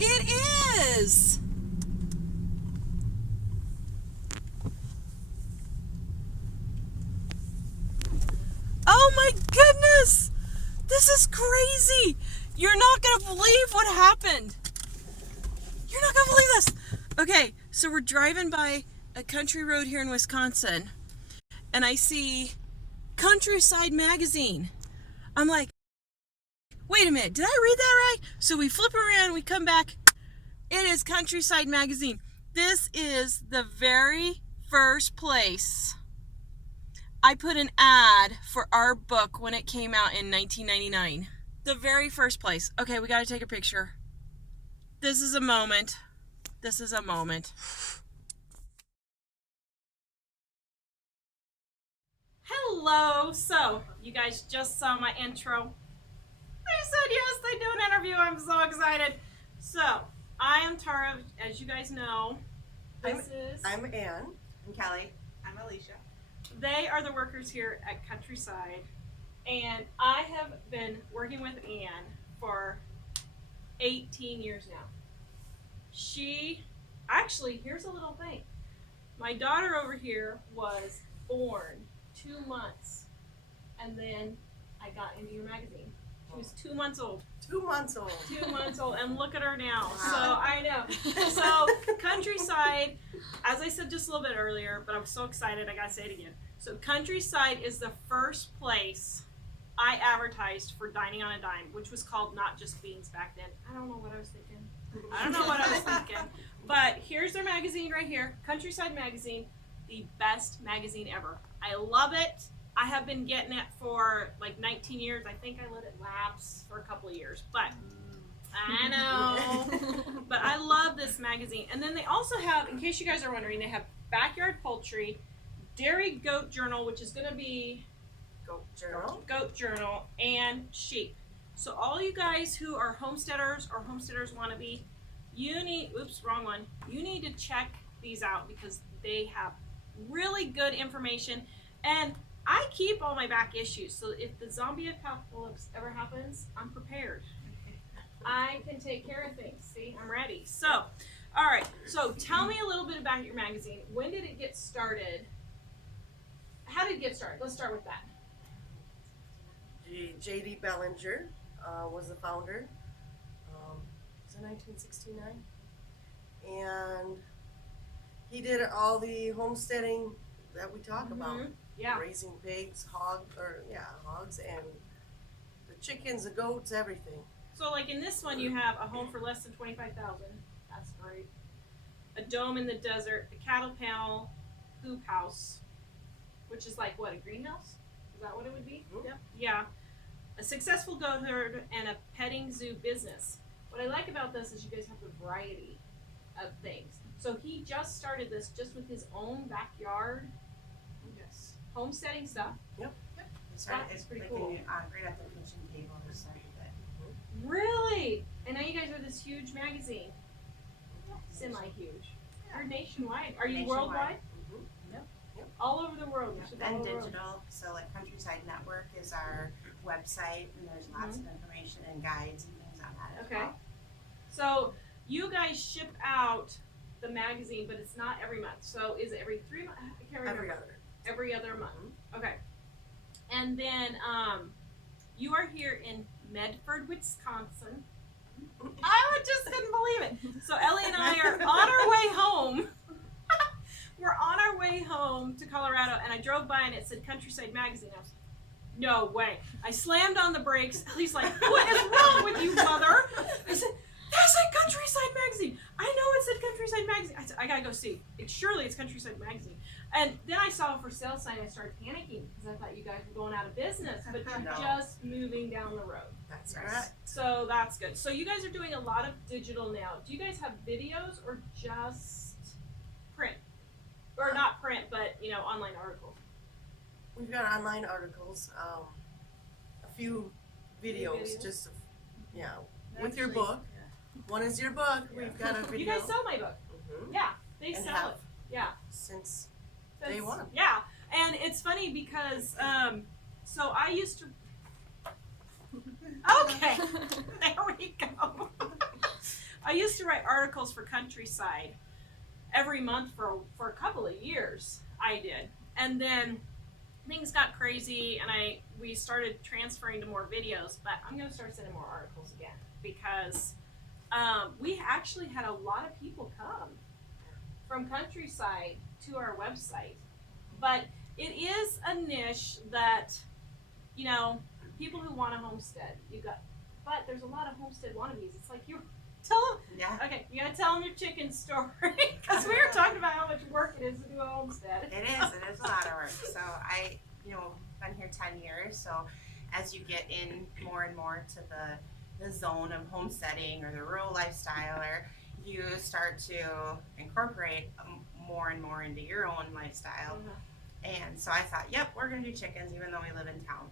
It is. Oh my goodness! This is crazy! You're not gonna believe what happened. You're not gonna believe this. Okay, so we're driving by a country road here in Wisconsin, and I see Countryside Magazine. I'm like, wait a minute, did I read that right? So we flip around, we come back. It is Countryside Magazine. This is the very first place I put an ad for our book when it came out in 1999. The very first place. Okay, we gotta take a picture. This is a moment. This is a moment. Hello. So, you guys just saw my intro. I said yes, they do an interview. I'm so excited. So, I am Tara, as you guys know. I'm Ann. I'm Kelly. I'm Alicia. They are the workers here at Countryside, and I have been working with Ann for 18 years now. Here's a little thing. My daughter over here was born 2 months, and then I got into your magazine. She was 2 months old. 2 months old. 2 months old, and look at her now. Wow. So I know. So Countryside, as I said just a little bit earlier, but I'm so excited I gotta say it again. So Countryside is the first place I advertised for Dining on a Dime, which was called Not Just Beans back then. I don't know what I was thinking. But here's their magazine right here, Countryside Magazine, the best magazine ever. I love it. I have been getting it for like 19 years. I think I let it lapse for a couple of years, but I know. But I love this magazine. And then they also have, in case you guys are wondering, they have Backyard Poultry, Dairy Goat Journal, which is going to be Goat Journal, and Sheep. So all you guys who are homesteaders or homesteaders wannabe, you need to check these out because they have really good information. And I keep all my back issues, so if the zombie apocalypse ever happens, I'm prepared. I can take care of things. See, I'm ready. So, all right. So tell me a little bit about your magazine. When did it get started? How did it get started? Let's start with that. J.D. Bellinger was the founder. It was in 1969. And he did all the homesteading that we talk about. Yeah. Raising pigs, hogs, and the chickens, the goats, everything. So like in this one, you have a home for less than $25,000. That's great. A dome in the desert, a cattle panel, hoop house, which is like what, a greenhouse? Is that what it would be? Mm-hmm. Yeah. A successful goat herd and a petting zoo business. What I like about this is you guys have the variety of things. So he just started this just with his own backyard. Yes. Homesteading stuff. Yep. It's pretty Like cool. Right at the kitchen table, they started it. Really? And now you guys are this huge magazine. Semi-huge. You're nationwide. Are you worldwide? Mm-hmm. Yep. All over the world. Yep. And digital. So like Countryside Network is our website, and there's lots of information and guides and things on that as well. So you guys ship out the magazine, but it's not every month. So is it every 3 months? I can't remember. Every other month. Okay. And then you are here in Medford, Wisconsin. I just couldn't believe it. So Ellie and I are on our way home. We're on our way home to Colorado, and I drove by and it said Countryside Magazine. I was like, no way. I slammed on the brakes. Ellie's like, what is wrong with you, mother? I said, that's like Countryside Magazine. I know it said Countryside Magazine. I said, I gotta go see. Surely it's Countryside Magazine. And then I saw a for sale sign. I started panicking because I thought you guys were going out of business, but you're No. just moving down the road. That's Yes. right. So that's good. So you guys are doing a lot of digital now. Do you guys have videos or just print? Or not print, but online articles. We've got online articles, a few videos, just with your book. One is your book. Yeah. We've got a video. You guys sell my book. Mhm. Yeah, they And sell have it. Yeah. since That's- day one. Yeah, and it's funny because so I used to. Okay, there we go. I used to write articles for Countryside every month for a couple of years. I did, and then things got crazy, and we started transferring to more videos. But I'm gonna start sending more articles again because we actually had a lot of people come from Countryside to our website, but it is a niche that, you know, people who want a homestead, but there's a lot of homestead wannabes. It's like tell them, Yeah. okay, you gotta tell them your chicken story, because we were talking about how much work it is to do a homestead. It is a lot of work. So I, been here 10 years. So as you get in more and more to the zone of homesteading or the rural lifestyle, or you start to incorporate more and more into your own lifestyle. And so I thought, yep, we're going to do chickens even though we live in town.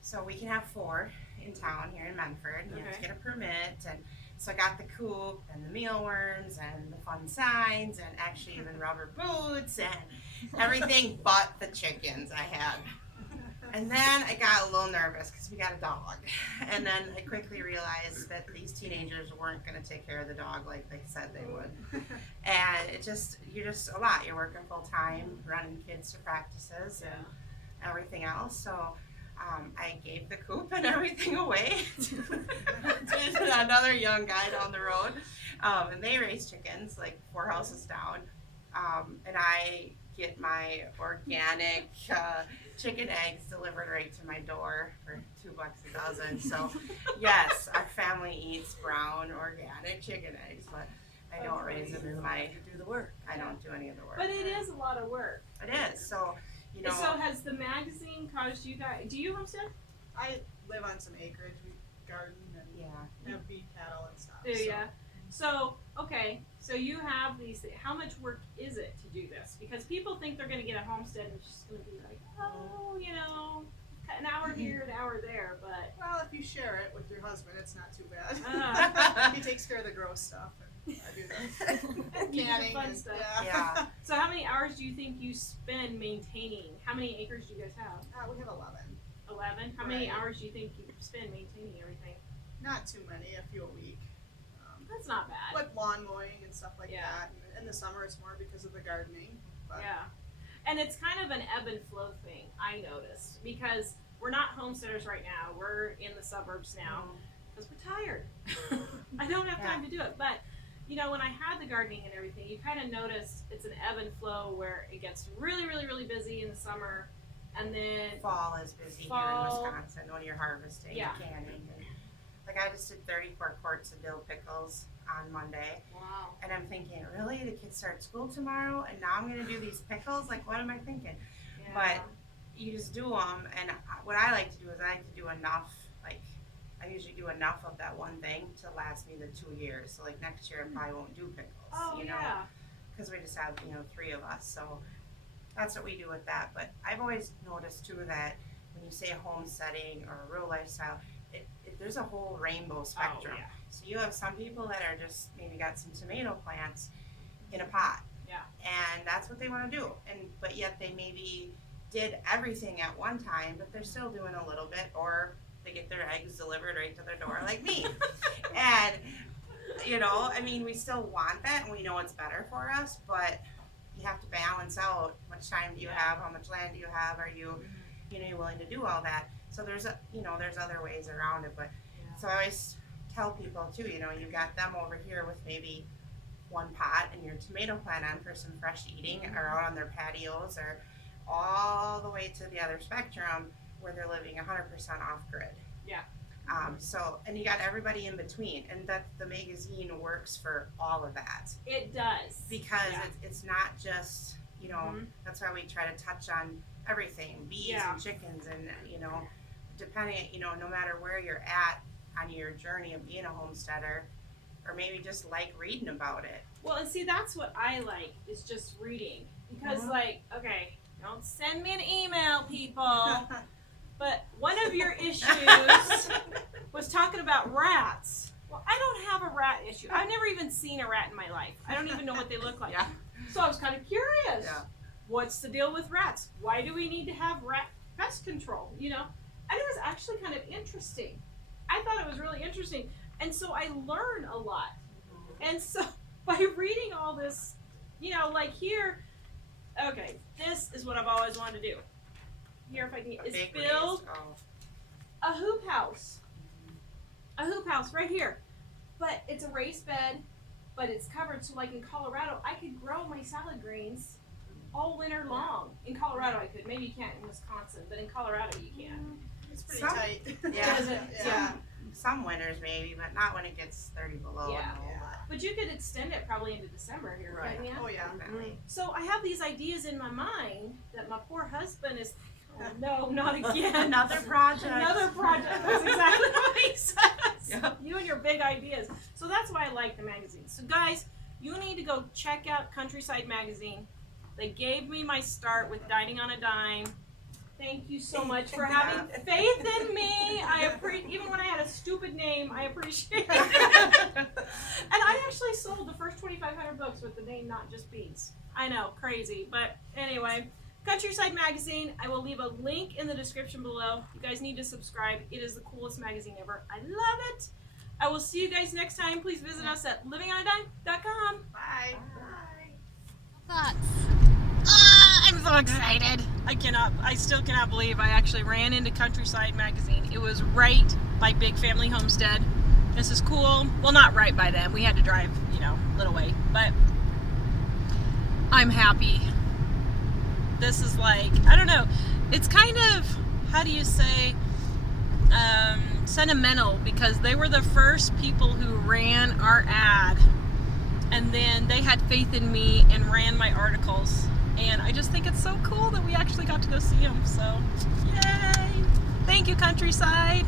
So we can have 4 in town here in Medford. You have to get a permit. And so I got the coop and the mealworms and the fun signs and actually even rubber boots and everything but the chickens I had. And then I got a little nervous because we got a dog. And then I quickly realized that these teenagers weren't going to take care of the dog like they said they would. And you're just a lot. You're working full time, running kids to practices and everything else. So I gave the coop and everything away to another young guy down the road. And they raise chickens like 4 houses down. And I get my organic chicken eggs delivered right to my door for $2 a dozen. So yes, our family eats brown organic chicken eggs, but I don't raise them in my. You do the work. I don't do any of the work. But it is a lot of work. It is. So So has the magazine caused you guys? Do you homestead? I live on some acreage. We garden and have beef cattle and stuff. Do ya? So okay, so you have these. How much work is it to do this? Because people think they're going to get a homestead and it's just going to be like, oh, an hour here, an hour there. But Well, if you share it with your husband, it's not too bad. He takes care of the gross stuff, and I do the you do the canning fun and stuff. Yeah. So how many hours do you think you spend maintaining? How many acres do you guys have? We have 11. 11. How many Right. hours do you think you spend maintaining everything? Not too many, a few a week. That's not bad. With lawn mowing and stuff like Yeah. that. And in the summer, it's more because of the gardening. But Yeah. And it's kind of an ebb and flow thing, I noticed, because we're not homesteaders right now. We're in the suburbs now because we're tired. I don't have time to do it. But, when I had the gardening and everything, you kind of notice it's an ebb and flow where it gets really, really, really busy in the summer. And then Fall is busy here in Wisconsin when you're harvesting and canning. And, I just did 34 quarts of dill pickles on Monday. wow. And I'm thinking, really? The kids start school tomorrow and now I'm going to do these pickles? Like, what am I thinking? Yeah. But you just do them. And what I like to do is I like to do enough. I usually do enough of that one thing to last me the 2 years. So, next year I probably won't do pickles. Oh, yeah. Because we just have, 3 of us. So that's what we do with that. But I've always noticed, too, that when you say homesteading or a rural lifestyle, there's a whole rainbow spectrum. Oh, yeah. So you have some people that are just maybe got some tomato plants in a pot. Yeah. And that's what they want to do. But yet they maybe did everything at one time, but they're still doing a little bit, or they get their eggs delivered right to their door like me. And we still want that and we know it's better for us, but you have to balance out how much time do you have, how much land do you have, are you you're willing to do all that. So there's other ways around it, but so I always tell people too, you got them over here with maybe one pot and your tomato plant on for some fresh eating, or out on their patios, or all the way to the other spectrum where they're living 100% off grid. Yeah. And you got everybody in between, and that the magazine works for all of that. It does. Because it's not just, that's why we try to touch on everything, bees and chickens, and, depending, no matter where you're at on your journey of being a homesteader, or maybe just reading about it. Well, and see, that's what I like, is just reading. Because, okay, don't send me an email, people. But one of your issues was talking about rats. Well, I don't have a rat issue. I've never even seen a rat in my life. I don't even know what they look like. Yeah. So I was kind of curious. Yeah. What's the deal with rats? Why do we need to have rat pest control? And it was actually kind of interesting. I thought it was really interesting. And so I learn a lot. And so by reading all this, you know, like here, okay, this is what I've always wanted to do. Here, if I can, is build a hoop house. A hoop house right here. But it's a raised bed, but it's covered, so like in Colorado, I could grow my salad greens all winter long. In Colorado I could. Maybe you can't in Wisconsin, but in Colorado you can. It's pretty Some- tight. Yeah. Is it? Yeah. Some winters maybe, but not when it gets 30 below. Yeah. No, Yeah. But you could extend it probably into December here, Right. couldn't you? Oh yeah. Definitely. So I have these ideas in my mind that my poor husband is like, oh no, not again. Another project. Another project. That's exactly what he says. Yeah. You and your big ideas. So that's why I like the magazine. So guys, you need to go check out Countryside Magazine. They gave me my start with Dining on a Dime. Thank you so much for having faith in me. Even when I had a stupid name, I appreciate it. And I actually sold the first 2,500 books with the name Not Just Beads. I know, crazy. But anyway, Countryside Magazine. I will leave a link in the description below. You guys need to subscribe. It is the coolest magazine ever. I love it. I will see you guys next time. Please visit us at livingonadime.com. Bye. Thoughts? I'm so excited. I still cannot believe I actually ran into Countryside Magazine. It was right by Big Family Homestead. This is cool. Well, not right by them. We had to drive, a little way. But I'm happy. This is like, I don't know. It's kind of, how do you say, sentimental, because they were the first people who ran our ad. And then they had faith in me and ran my articles. And I just think it's so cool that we actually got to go see them. So, yay! Thank you, Countryside.